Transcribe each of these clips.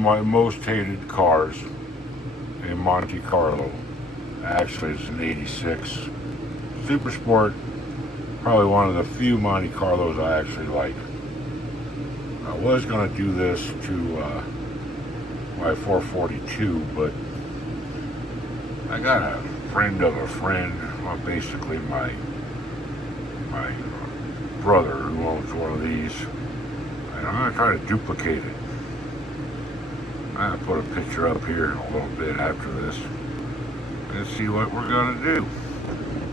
of my most hated cars in Monte Carlo. Actually, it's an 86 Super Sport. Probably one of the few Monte Carlos I actually like. I was going to do this to my 442, but I got a friend of a friend, well, basically my brother who owns one of these, and I'm going to try to duplicate it. I'm going to put a picture up here in a little bit after this and see what we're going to do.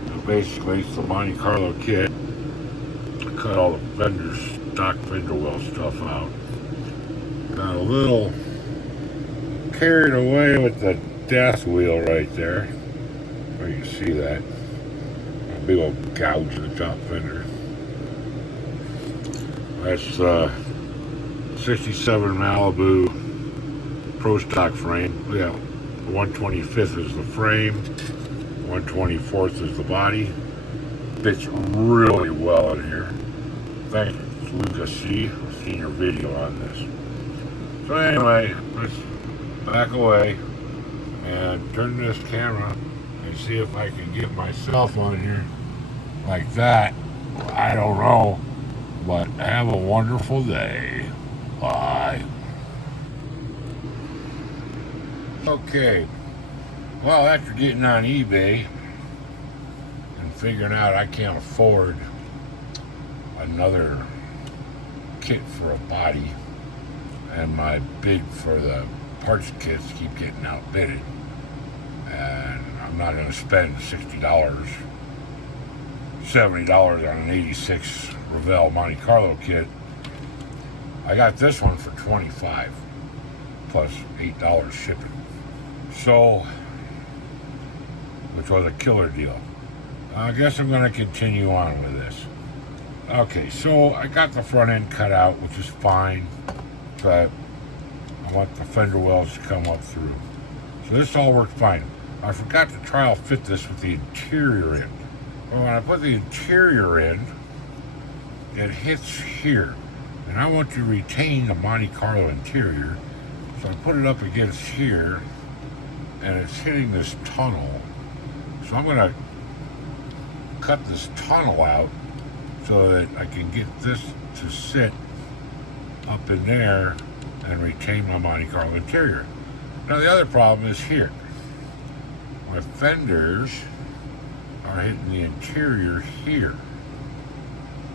So basically, it's the Monte Carlo kit. I cut all the stock fender well stuff out. Got a little carried away with the death wheel right there. Where you can see that. A big old gouge in the top fender. That's 67 Malibu Pro Stock frame. Yeah, 125th is the frame, 124th is the body. Fits really well in here. Thanks, Lucas C. I've seen your video on this. So anyway, let's back away and turn this camera and see if I can get myself on here like that. I don't know, but have a wonderful day. Bye. Okay, well, after getting on eBay and figuring out I can't afford another kit for a body, and my bid for the parts kits keep getting outbidded, and I'm not going to spend $60, $70 on an 86 Revell Monte Carlo kit. I got this one for $25 plus $8 shipping. So, which was a killer deal. I guess I'm going to continue on with this. Okay, so I got the front end cut out, which is fine, but I want the fender wells to come up through. So this all worked fine. I forgot to trial fit this with the interior end. Well, when I put the interior end, it hits here. And I want to retain the Monte Carlo interior, so I put it up against here, and it's hitting this tunnel. So I'm going to cut this tunnel out so that I can get this to sit up in there and retain my Monte Carlo interior. Now the other problem is here. My fenders are hitting the interior here.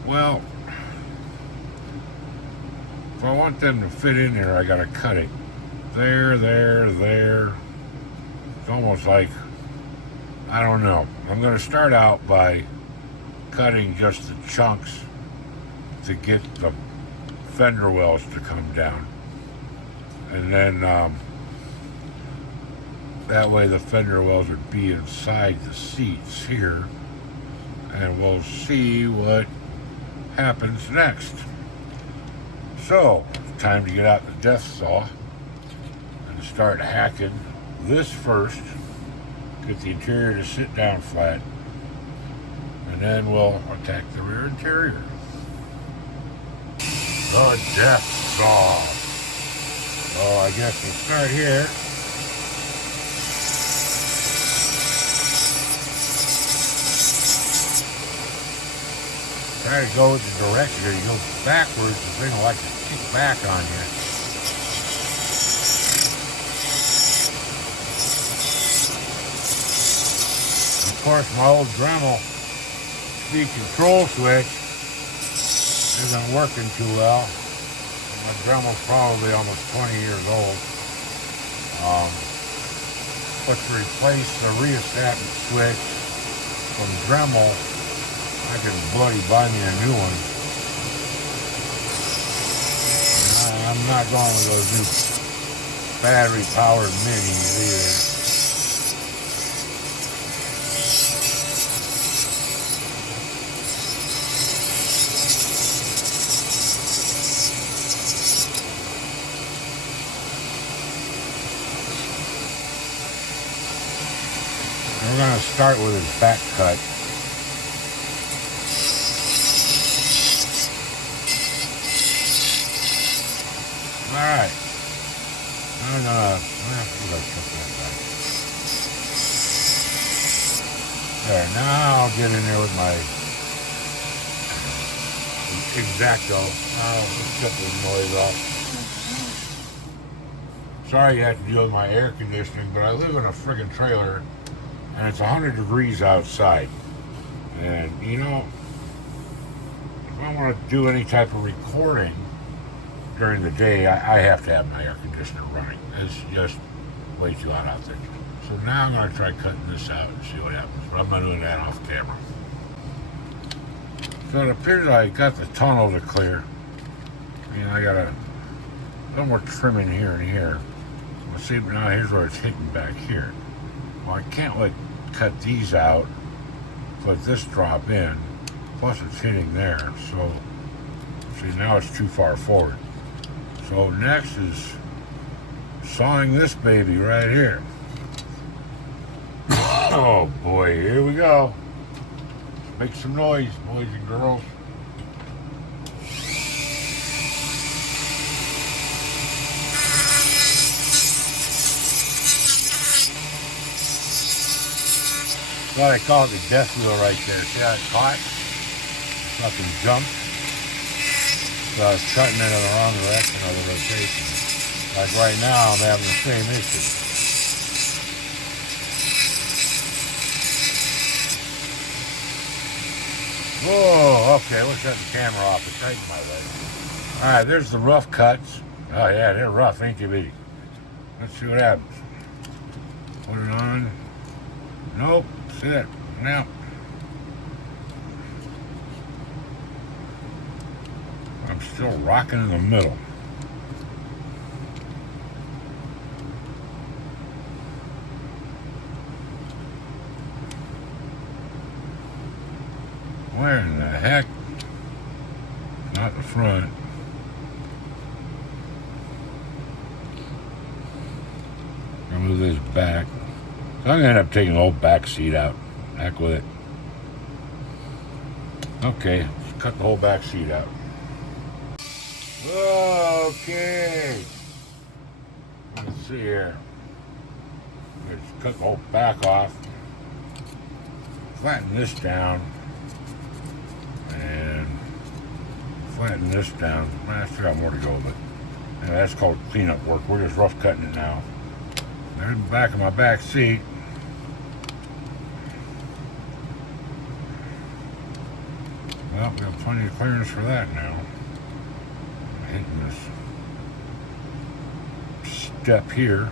Well, if I want them to fit in there, I gotta cut it there, there, there. It's almost like, I don't know. I'm gonna start out by cutting just the chunks to get the fender wells to come down. And then that way the fender wells would be inside the seats here. And we'll see what happens next. So, time to get out the death saw and start hacking this first. Get the interior to sit down flat, and then we'll attack the rear interior. The death saw. So I guess we'll start here. Try to go with the direction. You go backwards, the thing will like to kick back on you. Of course, my old Dremel speed control switch isn't working too well. My Dremel's probably almost 20 years old. But to replace the rheostat switch from Dremel, I can bloody buy me a new one. I'm not going with those new battery-powered minis either. We're going to start with his back cut. Alright, I'm gonna cut that back. There, now I'll get in there with my X-Acto. Let's cut the noise off. Sorry you have to deal with my air conditioning, but I live in a friggin' trailer and it's 100 degrees outside. And you know, if I want to do any type of recording during the day, I have to have my air conditioner running. It's just way too hot out there. So now I'm going to try cutting this out and see what happens. But I'm not doing that off camera. So it appears I got the tunnel to clear. I got a little more trimming here and here. Well, see, now here's where it's hitting back here. Well, I can't cut these out, let this drop in, plus it's hitting there. So, see, now it's too far forward. So next is sawing this baby right here. Oh boy, here we go. Make some noise, boys and girls. Well, they call it the death wheel right there. See how it caught? Fucking jumped. So I was cutting it in the wrong direction of the rotation. Like right now, I'm having the same issue. Whoa, okay, let's shut the camera off. It's right in my leg. Alright, there's the rough cuts. Oh yeah, they're rough, ain't they, baby? Let's see what happens. Put it on. Nope, sit. Now. I'm still rocking in the middle. Where in the heck? Not the front. I'll move this back. So I'm gonna end up taking the whole back seat out. Heck with it. Okay, let's cut the whole back seat out. Okay. Let's see here. Let's cut the whole back off. Flatten this down. And flatten this down. I still got more to go, but that's called cleanup work. We're just rough cutting it now. There's the back of my back seat. Well, we got plenty of clearance for that now. I'm hitting this step here.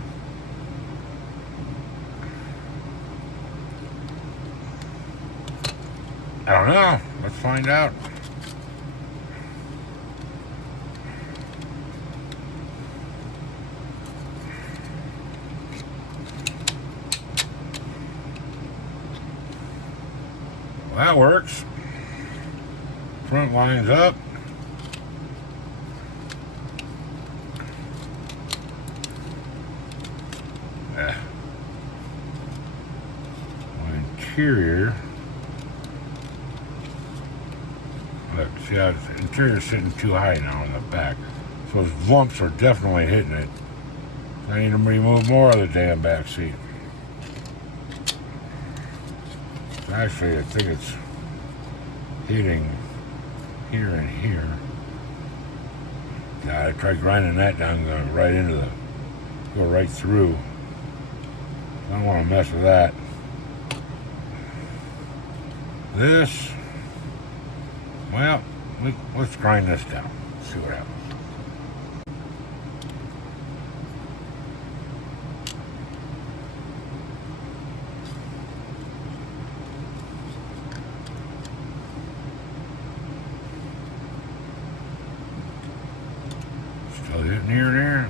I don't know. Let's find out. Well, that works. Front lines up. Interior. Look, see how the interior's sitting too high now on the back. So those lumps are definitely hitting it. I need to remove more of the damn back seat. So actually, I think it's hitting here and here. God, I tried grinding that down, going right into the, go right through. I don't want to mess with that. This, well, let's grind this down. See what happens. Still hitting here and there.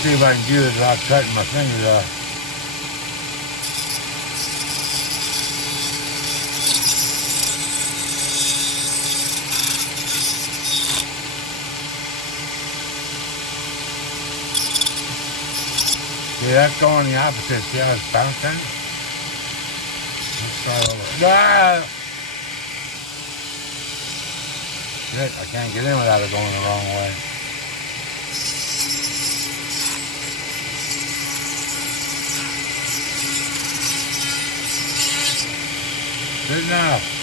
See if I can do this without cutting my fingers off. See, that's going the opposite. See how it's bouncing? Let's try over. Ah! Shit, I can't get in without it going the wrong way. Good enough.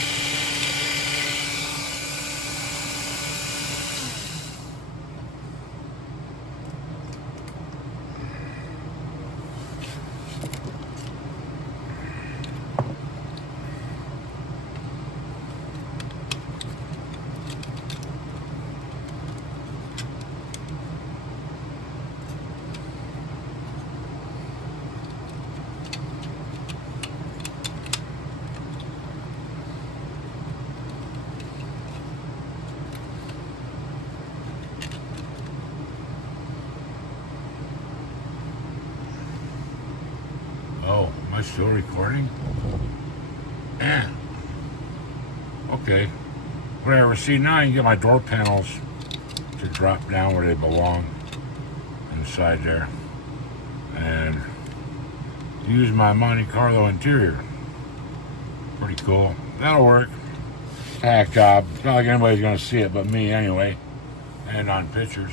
Oh, am I still recording? Okay. Whatever. See, now I can get my door panels to drop down where they belong. Inside there. And use my Monte Carlo interior. Pretty cool. That'll work. Hack job. It's not like anybody's going to see it but me anyway. And on pictures.